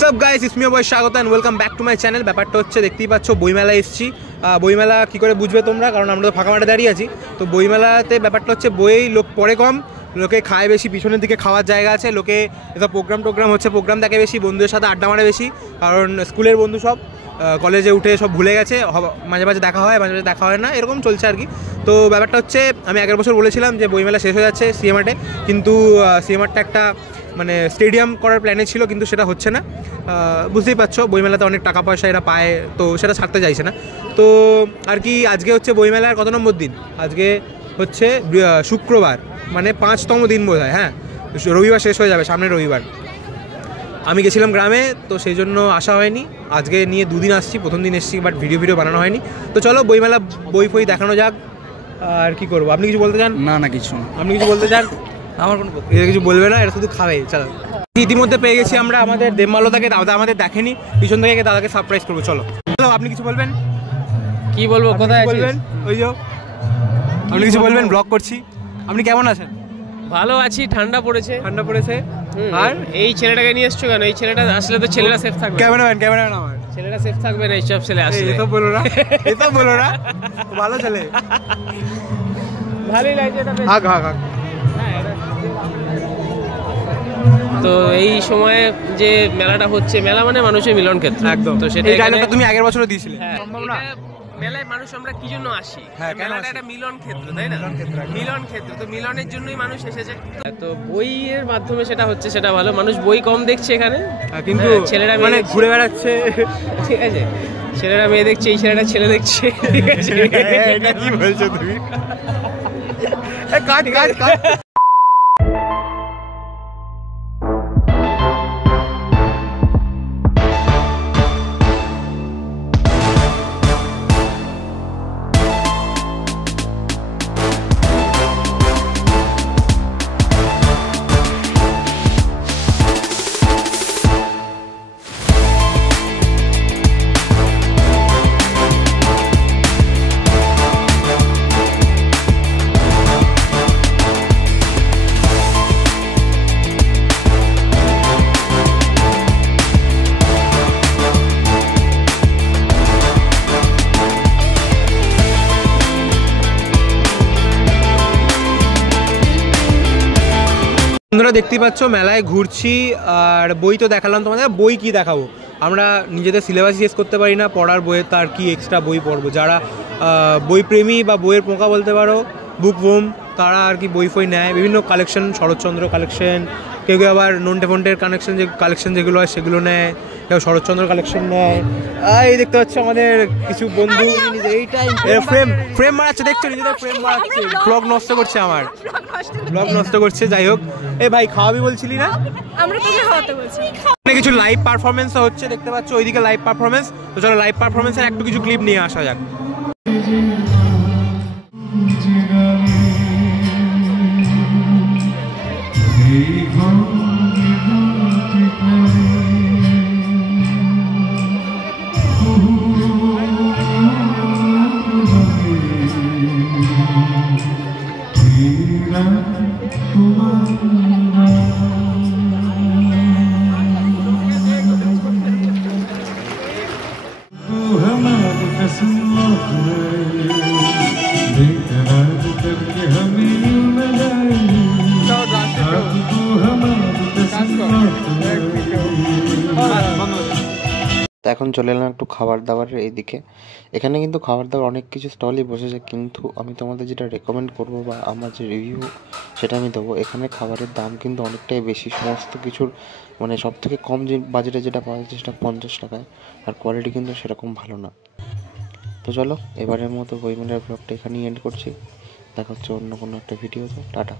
WhatsApp guys, it's me boy স্বাগত and welcome back to my channel. ব্যাপারটা হচ্ছে দেখতেই পাচ্ছ বইমেলায় এসেছি। বইমেলা কী করে বুঝবে তোমরা, কারণ আমরা তো ফাঁকা মাঠে দাঁড়িয়ে আছি। তো বইমেলাতে ব্যাপারটা হচ্ছে বইয়েই লোক পড়ে কম, লোকে খায় বেশি, পিছনের দিকে খাওয়ার জায়গা আছে, লোকে এসব প্রোগ্রাম হচ্ছে প্রোগ্রাম দেখে বেশি, বন্ধুদের সাথে আড্ডা মারে বেশি, কারণ স্কুলের বন্ধু সব কলেজে উঠে সব ভুলে গেছে, মাঝে মাঝে দেখা হয়, মাঝে মাঝে দেখা হয় না, এরকম চলছে আর কি। তো ব্যাপারটা হচ্ছে আমি আগের বছর বলেছিলাম যে বইমেলা শেষ হয়ে যাচ্ছে সিএমআরটে, কিন্তু সিএমআরটা একটা মানে স্টেডিয়াম করার প্ল্যানে ছিল, কিন্তু সেটা হচ্ছে না। বুঝতেই পারছো বইমেলাতে অনেক টাকা পয়সা এরা পায়, তো সেটা ছাড়তে চাইছে না। তো আর কি আজকে হচ্ছে বইমেলার কত নম্বর দিন? আজকে হচ্ছে শুক্রবার, মানে 5তম দিন বোধ হয়। হ্যাঁ, রবিবার শেষ হয়ে যাবে, সামনের রবিবার। আমি গেছিলাম গ্রামে, তো সেই জন্য আসা হয়নি। আজকে নিয়ে 2 দিন আসছি, প্রথম দিন এসেছি বাট ভিডিও বানানো হয়নি। তো চলো বইমেলা বই ফই দেখানো যাক। আর কি করবো, আপনি কিছু বলতে চান? না কিছু না। আপনি কিছু বলতে চান? আমার কোনো এটা কিছু বলবে না, এটা শুধু খাবে। চলো, ইতিমধ্যে পেয়ে গেছি আমরা আমাদের দেবমালতাকে। দাদা আমাদের দেখেনি, পিছন থেকে দাদাকে সারপ্রাইজ করবো। চলো চলো, আপনি কিছু বলবেন? কি বলবো, কোথায় বলবেন? ওই যে আপনি কিছু বলবেন, ব্লগ করছি। আপনি কেমন আছেন? ভালো আছি, ঠান্ডা পড়েছে। ঠান্ডা পড়েছে। আর এই ছেলেটাকে নিয়ে এসছো কেন? এই ছেলেটা আসলে তো ছেলেরা সেফ থাকবে। ক্যামেরাম্যান আমার ছেলেরা সেফ থাকবে না, এইসব ছেলে আসলে। এসব বলো না, এসব বলো না, ভালো ছেলে, ভালোই লাগছে এটা। হাক হাক হাক। তো এই সময়ে যে মেলাটা হচ্ছে, মেলা মানে মানুষের মিলন ক্ষেত্র, একদম। তো সেটা তুমি আগের বছরও দিয়েছিলে। সম্ভব না। মেলায় মানুষ আমরা কি জন্য আসি? মেলাটা একটা মিলন ক্ষেত্র, তাই না? মিলন ক্ষেত্র, তো মিলনের জন্যই মানুষ এসেছে। তো বইয়ের মাধ্যমে সেটা হচ্ছে, সেটা ভালো। মানুষ বই কম দেখছে এখানে, কিন্তু ছেলেরা মানে ঘুরে বেড়াচ্ছে। ঠিক আছে, ছেলেরা মেয়ে দেখছে, এই ছেলেটা ছেলে দেখছে। ঠিক আছে, এটা কি বলছো তুমি? কাট কাট কাট। বন্ধুরা দেখতেই পাচ্ছ মেলায় ঘুরছি, আর বই তো দেখালাম তোমাদের। বই কি দেখাবো, আমরা নিজেদের সিলেবাস শেষ করতে পারি না, পড়ার বইয়ের তার কি এক্সট্রা বই পড়বো। যারা বই প্রেমী বা বইয়ের পোকা বলতে পারো, বুক বুম, তারা আর কি বই ফই নেয়, বিভিন্ন কালেকশন, শরৎচন্দ্র কালেকশন, কেউ কেউ আবার নন্টে ফন্টের কালেকশন যেগুলো হয় সেগুলো নেয়, কেউ শরৎচন্দ্র কালেকশন নেয়। এই দেখতে পাচ্ছ আমাদের কিছু বন্ধু ফ্রেম মারাচ্ছে, দেখছো নিজেদের ফ্রেম মারাচ্ছে, ব্লগ নষ্ট করছে, আমার ব্লগ নষ্ট করছে। যাই হোক, এ ভাই খাওয়াবি বলছিলি না? আমরা তোকে খাওয়াতে বলছি। কিছু লাইভ পারফরমেন্স হচ্ছে, দেখতে পাচ্ছ ওইদিকে লাইভ পারফরমেন্স। তো চলো লাইভ পারফরমেন্সের একটু কিছু ক্লিপ নিয়ে আসা যাক। তো এখন চলে এলাম একটু খাবার দাবারের এইদিকে। এখানে কিন্তু খাবার দাবার অনেক কিছু স্টলই বসেছে, কিন্তু আমি তোমাদের যেটা রেকমেন্ড করব বা আমার যে রিভিউ সেটা আমি দেবো। এখানে খাবারের দাম কিন্তু অনেকটাই বেশি, সমস্ত কিছুর মানে সব থেকে কম যে বাজেটে যেটা পাওয়া যাচ্ছে সেটা 50 টাকায়, আর কোয়ালিটি কিন্তু সেরকম ভালো না। তো চলো এবারের মতো বইমেলার ব্লগটা এখানেই এন্ড করছি। দেখা হচ্ছে অন্য কোনো একটা ভিডিওতে। টাটা।